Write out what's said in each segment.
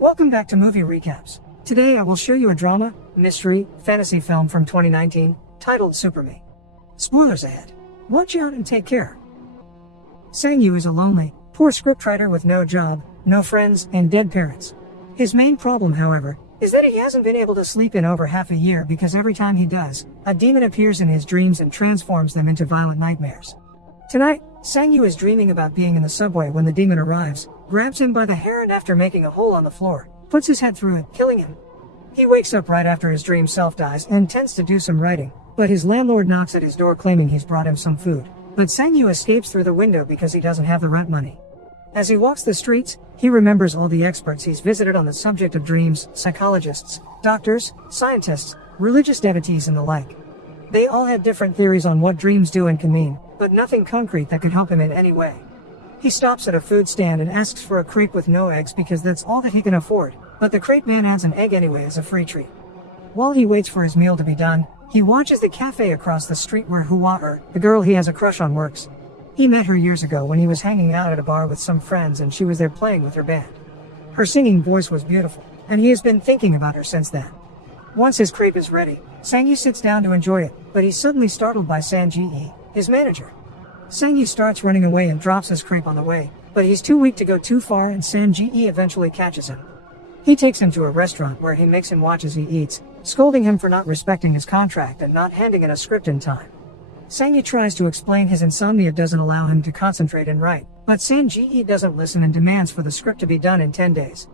Welcome back to Movie Recaps. Today I will show you a drama, mystery, fantasy film from 2019, titled Super Me. Spoilers ahead. Watch out and take care. Sang-Yu is a lonely, poor scriptwriter with no job, no friends, and dead parents. His main problem, however, is that he hasn't been able to sleep in over half a year because every time he does, a demon appears in his dreams and transforms them into violent nightmares. Tonight, Sang-Yu is dreaming about being in the subway when the demon arrives, grabs him by the hair and after making a hole on the floor, puts his head through it, killing him. He wakes up right after his dream self dies and intends to do some writing, but his landlord knocks at his door claiming he's brought him some food. But Sang-Yu escapes through the window because he doesn't have the rent money. As he walks the streets, he remembers all the experts he's visited on the subject of dreams, psychologists, doctors, scientists, religious devotees and the like. They all had different theories on what dreams do and can mean, but nothing concrete that could help him in any way. He stops at a food stand and asks for a crepe with no eggs because that's all that he can afford, but the crepe man adds an egg anyway as a free treat. While he waits for his meal to be done, he watches the cafe across the street where Hua-er, the girl he has a crush on, works. He met her years ago when he was hanging out at a bar with some friends and she was there playing with her band. Her singing voice was beautiful, and he has been thinking about her since then. Once his crepe is ready, Sang-Yu sits down to enjoy it, but he's suddenly startled by Sang-Ji, his manager. Sang-Yu starts running away and drops his crepe on the way, but he's too weak to go too far and Sang-Ji eventually catches him. He takes him to a restaurant where he makes him watch as he eats, scolding him for not respecting his contract and not handing in a script in time. Sang-Yu tries to explain his insomnia doesn't allow him to concentrate and write, but Sang-Ji doesn't listen and demands for the script to be done in 10 days.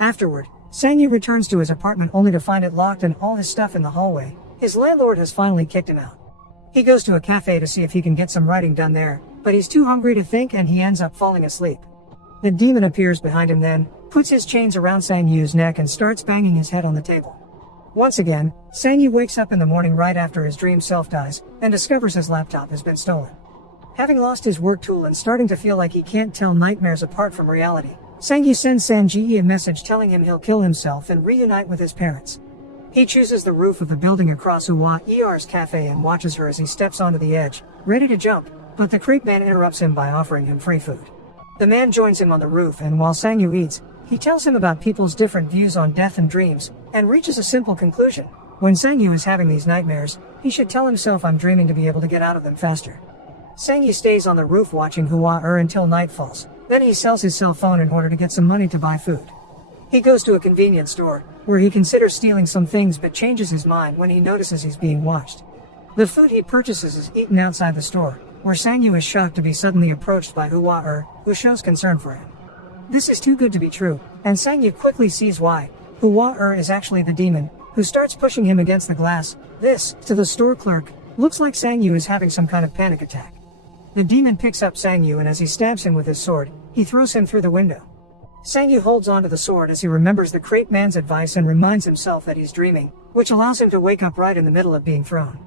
Afterward, Sang-Yu returns to his apartment only to find it locked and all his stuff in the hallway. His landlord has finally kicked him out. He goes to a cafe to see if he can get some writing done there, but he's too hungry to think and he ends up falling asleep. The demon appears behind him then, puts his chains around Sang-Yu's neck and starts banging his head on the table. Once again, Sang-Yu wakes up in the morning right after his dream self dies, and discovers his laptop has been stolen. Having lost his work tool and starting to feel like he can't tell nightmares apart from reality, Sang-Yu sends Sang-Ji a message telling him he'll kill himself and reunite with his parents. He chooses the roof of the building across Hua-er's cafe and watches her as he steps onto the edge, ready to jump, but the creep man interrupts him by offering him free food. The man joins him on the roof and while Sang-Yu eats, he tells him about people's different views on death and dreams, and reaches a simple conclusion. When Sang-Yu is having these nightmares, he should tell himself I'm dreaming to be able to get out of them faster. Sang-Yu stays on the roof watching Hua-er until night falls, then he sells his cell phone in order to get some money to buy food. He goes to a convenience store, where he considers stealing some things but changes his mind when he notices he's being watched. The food he purchases is eaten outside the store, where Sang-Yu is shocked to be suddenly approached by Hua-er, who shows concern for him. This is too good to be true, and Sang-Yu quickly sees why. Hua-er is actually the demon, who starts pushing him against the glass. This, to the store clerk, looks like Sang-Yu is having some kind of panic attack. The demon picks up Sang-Yu and as he stabs him with his sword, he throws him through the window. Sang-Yu holds onto the sword as he remembers the crepe man's advice and reminds himself that he's dreaming, which allows him to wake up right in the middle of being thrown.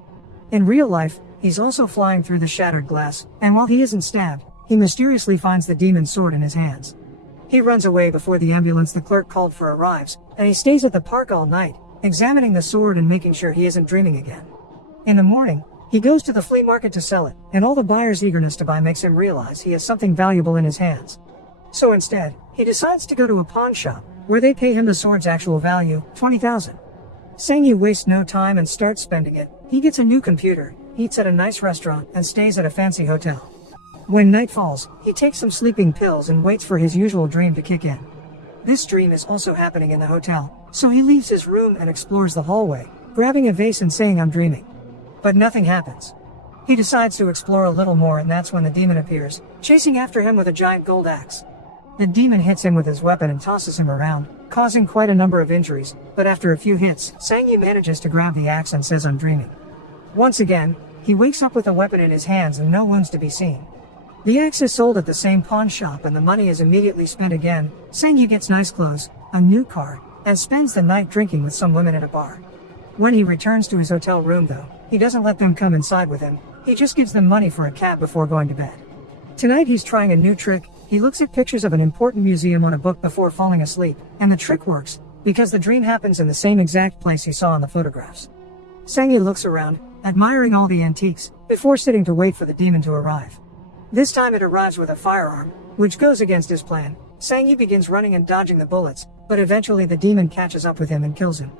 In real life, he's also flying through the shattered glass, and while he isn't stabbed, he mysteriously finds the demon's sword in his hands. He runs away before the ambulance the clerk called for arrives, and he stays at the park all night, examining the sword and making sure he isn't dreaming again. In the morning, he goes to the flea market to sell it, and all the buyer's eagerness to buy makes him realize he has something valuable in his hands. So instead, he decides to go to a pawn shop, where they pay him the sword's actual value, 20,000. Sang-Yu wastes no time and starts spending it. He gets a new computer, eats at a nice restaurant, and stays at a fancy hotel. When night falls, he takes some sleeping pills and waits for his usual dream to kick in. This dream is also happening in the hotel, so he leaves his room and explores the hallway, grabbing a vase and saying I'm dreaming. But nothing happens. He decides to explore a little more and that's when the demon appears, chasing after him with a giant gold axe. The demon hits him with his weapon and tosses him around, causing quite a number of injuries, but after a few hits, Sang-Yu manages to grab the axe and says I'm dreaming. Once again, he wakes up with a weapon in his hands and no wounds to be seen. The axe is sold at the same pawn shop and the money is immediately spent again. Sang-Yu gets nice clothes, a new car, and spends the night drinking with some women at a bar. When he returns to his hotel room though, he doesn't let them come inside with him, he just gives them money for a cab before going to bed. Tonight he's trying a new trick. He looks at pictures of an important museum on a book before falling asleep, and the trick works, because the dream happens in the same exact place he saw in the photographs. Sang-Yu looks around, admiring all the antiques, before sitting to wait for the demon to arrive. This time it arrives with a firearm, which goes against his plan. Sang-yu begins running and dodging the bullets, but eventually the demon catches up with him and kills him.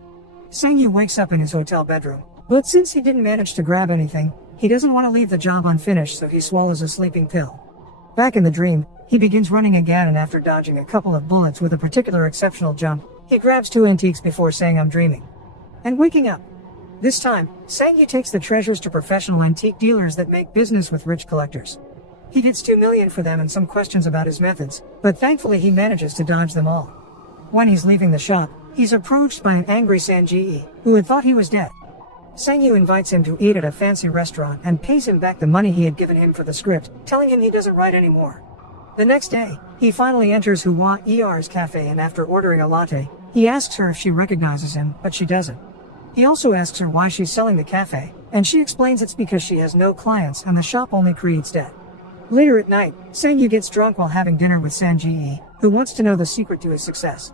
Sang-yu wakes up in his hotel bedroom, but since he didn't manage to grab anything, he doesn't want to leave the job unfinished, so he swallows a sleeping pill. Back in the dream, he begins running again, and after dodging a couple of bullets with a particular exceptional jump, he grabs 2 antiques before saying "I'm dreaming" and waking up. This time, Sang-yu takes the treasures to professional antique dealers that make business with rich collectors. He gets 2 million for them and some questions about his methods, but thankfully he manages to dodge them all. When he's leaving the shop, he's approached by an angry Sang-ji, who had thought he was dead. Sang-yu invites him to eat at a fancy restaurant and pays him back the money he had given him for the script, telling him he doesn't write anymore. The next day, he finally enters Hua Er's cafe, and after ordering a latte, he asks her if she recognizes him, but she doesn't. He also asks her why she's selling the cafe, and she explains it's because she has no clients and the shop only creates debt. Later at night, Sang-yu gets drunk while having dinner with Sang-ji, who wants to know the secret to his success.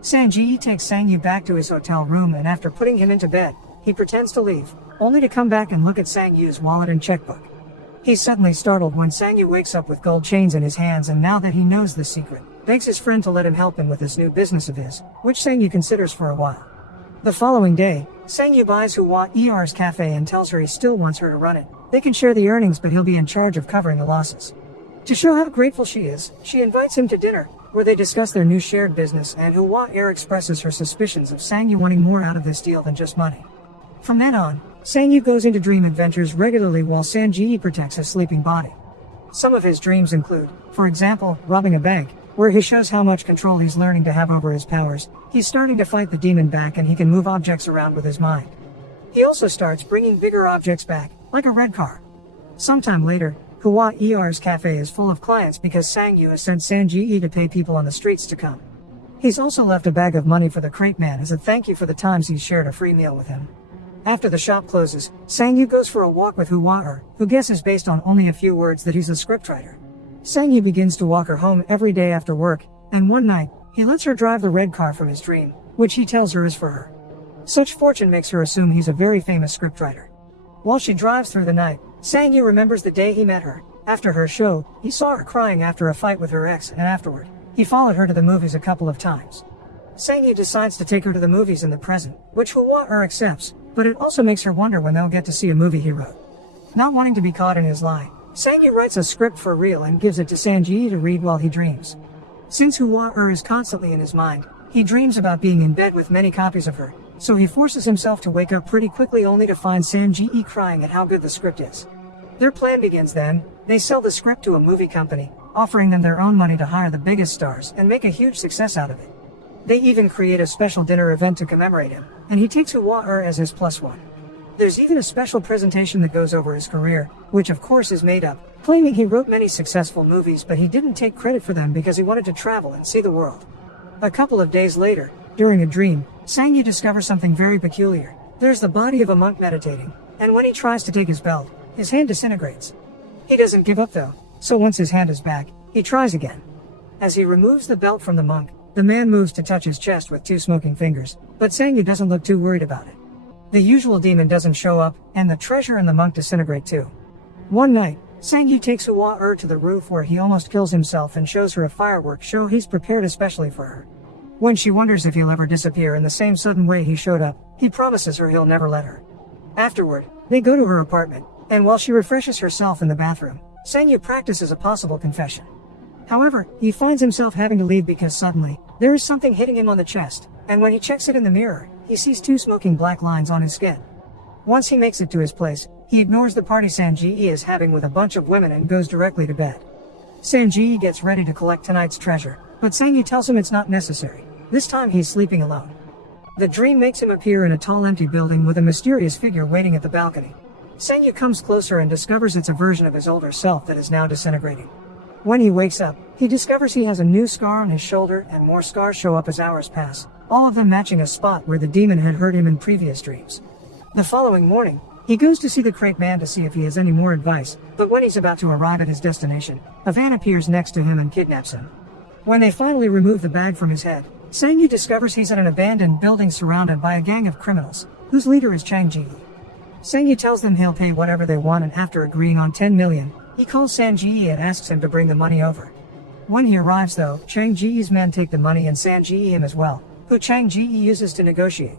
Sang-ji takes Sang-yu back to his hotel room, and after putting him into bed, he pretends to leave, only to come back and look at Sang-yu's wallet and checkbook. He's suddenly startled when Sang-yu wakes up with gold chains in his hands, and now that he knows the secret, begs his friend to let him help him with this new business of his, which Sang-yu considers for a while. The following day, Sang-yu buys Hua Er's cafe and tells her he still wants her to run it. They can share the earnings, but he'll be in charge of covering the losses. To show how grateful she is, she invites him to dinner, where they discuss their new shared business, and Hua Er expresses her suspicions of Sang-yu wanting more out of this deal than just money. From then on, Sang-yu goes into dream adventures regularly while Sang-ji protects his sleeping body. Some of his dreams include, for example, robbing a bank, where he shows how much control he's learning to have over his powers. He's starting to fight the demon back, and he can move objects around with his mind. He also starts bringing bigger objects back, like a red car. Sometime later, Hua Er's cafe is full of clients because Sang-yu has sent Sang-ji to pay people on the streets to come. He's also left a bag of money for the crate man as a thank you for the times he's shared a free meal with him. After the shop closes, Sang-yu goes for a walk with Hua, who guesses based on only a few words that he's a scriptwriter. Sang-yu begins to walk her home every day after work, and one night, he lets her drive the red car from his dream, which he tells her is for her. Such fortune makes her assume he's a very famous scriptwriter. While she drives through the night, Sang-yu remembers the day he met her. After her show, he saw her crying after a fight with her ex, and afterward, he followed her to the movies a couple of times. Sang-yu decides to take her to the movies in the present, which Hua accepts, but it also makes her wonder when they'll get to see a movie he wrote. Not wanting to be caught in his lie, Sang-yu writes a script for real and gives it to Sang-ji to read while he dreams. Since Hua is constantly in his mind, he dreams about being in bed with many copies of her, so he forces himself to wake up pretty quickly only to find Sang-ji crying at how good the script is. Their plan begins then. They sell the script to a movie company, offering them their own money to hire the biggest stars and make a huge success out of it. They even create a special dinner event to commemorate him, and he takes Hua as his +1. There's even a special presentation that goes over his career, which of course is made up, claiming he wrote many successful movies, but he didn't take credit for them because he wanted to travel and see the world. A couple of days later, during a dream, Sang-yu discovers something very peculiar. There's the body of a monk meditating, and when he tries to take his belt, his hand disintegrates. He doesn't give up though, so once his hand is back, he tries again. As he removes the belt from the monk, the man moves to touch his chest with 2 smoking fingers, but Sang-yu doesn't look too worried about it. The usual demon doesn't show up, and the treasure and the monk disintegrate too. One night, Sang-yu takes Hua to the roof where he almost kills himself and shows her a fireworks show he's prepared especially for her. When she wonders if he'll ever disappear in the same sudden way he showed up, he promises her he'll never let her. Afterward, they go to her apartment, and while she refreshes herself in the bathroom, Sang-yu practices a possible confession. However, he finds himself having to leave because suddenly, there is something hitting him on the chest, and when he checks it in the mirror, he sees 2 smoking black lines on his skin. Once he makes it to his place, he ignores the party Sang-ji is having with a bunch of women and goes directly to bed. Sang-ji gets ready to collect tonight's treasure, but Sang-yu tells him it's not necessary. This time he's sleeping alone. The dream makes him appear in a tall empty building with a mysterious figure waiting at the balcony. Sang-yu comes closer and discovers it's a version of his older self that is now disintegrating. When he wakes up, he discovers he has a new scar on his shoulder, and more scars show up as hours pass, all of them matching a spot where the demon had hurt him in previous dreams. The following morning, he goes to see the crate man to see if he has any more advice, but when he's about to arrive at his destination, a van appears next to him and kidnaps him. When they finally remove the bag from his head, Sang-yu discovers he's at an abandoned building surrounded by a gang of criminals, whose leader is Chang-ji. Sang-yu tells them he'll pay whatever they want, and after agreeing on 10 million, he calls Sang-ji and asks him to bring the money over. When he arrives though, Chang Ji's men take the money and Sang Ji him as well, who Chang Ji uses to negotiate.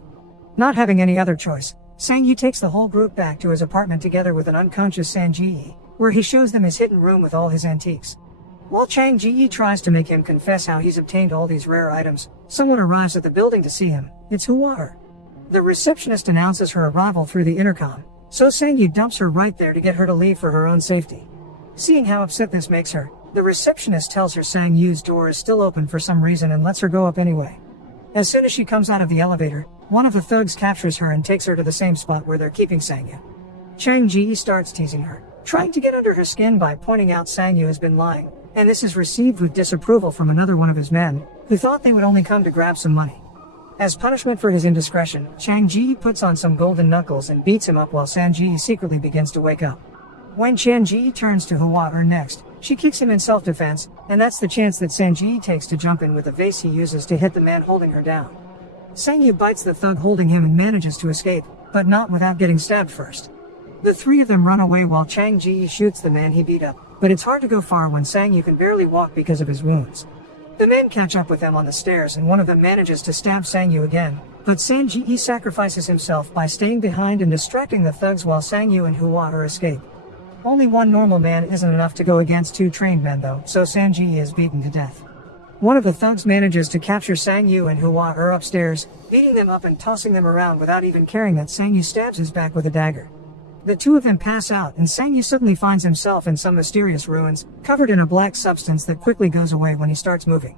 Not having any other choice, Sang Yu takes the whole group back to his apartment together with an unconscious Sang Ji, where he shows them his hidden room with all his antiques. While Chang Ji tries to make him confess how he's obtained all these rare items, someone arrives at the building to see him. It's Hua. The receptionist announces her arrival through the intercom, so Sang Yu dumps her right there to get her to leave for her own safety. Seeing how upset this makes her, the receptionist tells her Sang Yu's door is still open for some reason and lets her go up anyway. As soon as she comes out of the elevator, one of the thugs captures her and takes her to the same spot where they're keeping Sang Yu. Chang Ji starts teasing her, trying to get under her skin by pointing out Sang Yu has been lying, and this is received with disapproval from another one of his men, who thought they would only come to grab some money. As punishment for his indiscretion, Chang Ji puts on some golden knuckles and beats him up while Sang Ji secretly begins to wake up. When Chang Ji turns to Hua next, she kicks him in self-defense, and that's the chance that Sang Ji takes to jump in with a vase he uses to hit the man holding her down. Sang Yu bites the thug holding him and manages to escape, but not without getting stabbed first. The three of them run away while Chang Ji shoots the man he beat up, but it's hard to go far when Sang Yu can barely walk because of his wounds. The men catch up with them on the stairs and one of them manages to stab Sang Yu again, but Sang Ji sacrifices himself by staying behind and distracting the thugs while Sang Yu and Hua escape. Only one normal man isn't enough to go against two trained men though, so Sang Ji is beaten to death. One of the thugs manages to capture Sang Yu and Hua upstairs, beating them up and tossing them around without even caring that Sang Yu stabs his back with a dagger. The two of them pass out and Sang Yu suddenly finds himself in some mysterious ruins, covered in a black substance that quickly goes away when he starts moving.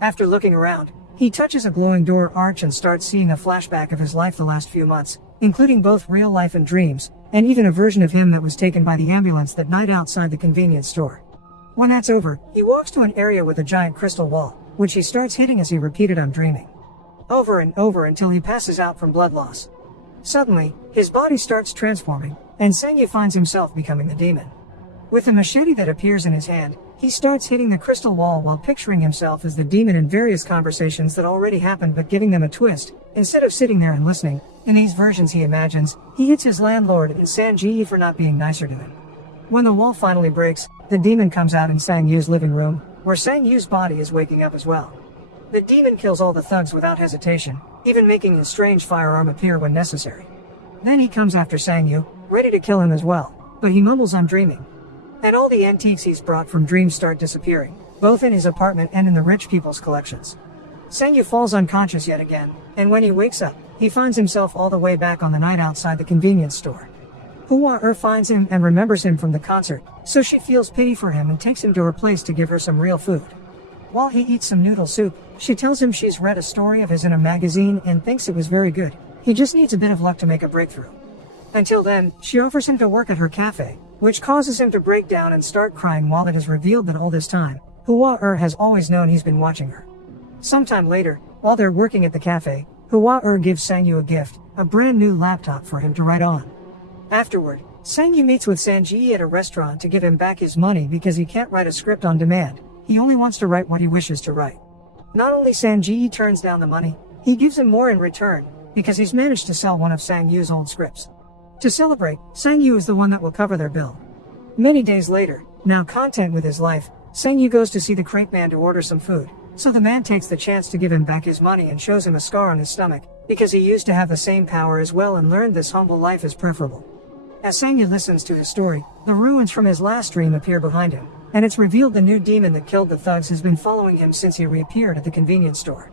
After looking around, he touches a glowing door arch and starts seeing a flashback of his life the last few months, including both real life and dreams, and even a version of him that was taken by the ambulance that night outside the convenience store. When that's over, he walks to an area with a giant crystal wall, which he starts hitting as he repeated "I'm dreaming" over and over until he passes out from blood loss. Suddenly, his body starts transforming, and Sang Yu finds himself becoming the demon. With a machete that appears in his hand, he starts hitting the crystal wall while picturing himself as the demon in various conversations that already happened but giving them a twist. Instead of sitting there and listening, in these versions he imagines, he hits his landlord and Sang Ji for not being nicer to him. When the wall finally breaks, the demon comes out in Sang Yu's living room, where Sang Yu's body is waking up as well. The demon kills all the thugs without hesitation, even making his strange firearm appear when necessary. Then he comes after Sang Yu, ready to kill him as well, but he mumbles "I'm dreaming." And all the antiques he's brought from dreams start disappearing, both in his apartment and in the rich people's collections. Sang Yu falls unconscious yet again, and when he wakes up, he finds himself all the way back on the night outside the convenience store. Hua finds him and remembers him from the concert, so she feels pity for him and takes him to her place to give her some real food. While he eats some noodle soup, she tells him she's read a story of his in a magazine and thinks it was very good. He just needs a bit of luck to make a breakthrough. Until then, she offers him to work at her cafe, which causes him to break down and start crying while it is revealed that all this time, Hua has always known he's been watching her. Sometime later, while they're working at the cafe, Hua gives Sang Yu a gift, a brand new laptop for him to write on. Afterward, Sang Yu meets with Sang Ji at a restaurant to give him back his money because he can't write a script on demand. He only wants to write what he wishes to write. Not only Sang Ji turns down the money, he gives him more in return, because he's managed to sell one of Sang Yu's old scripts. To celebrate, Sang Yu is the one that will cover their bill. Many days later, now content with his life, Sang Yu goes to see the crepe man to order some food, so the man takes the chance to give him back his money and shows him a scar on his stomach, because he used to have the same power as well and learned this humble life is preferable. As Sang Yu listens to his story, the ruins from his last dream appear behind him, and it's revealed the new demon that killed the thugs has been following him since he reappeared at the convenience store.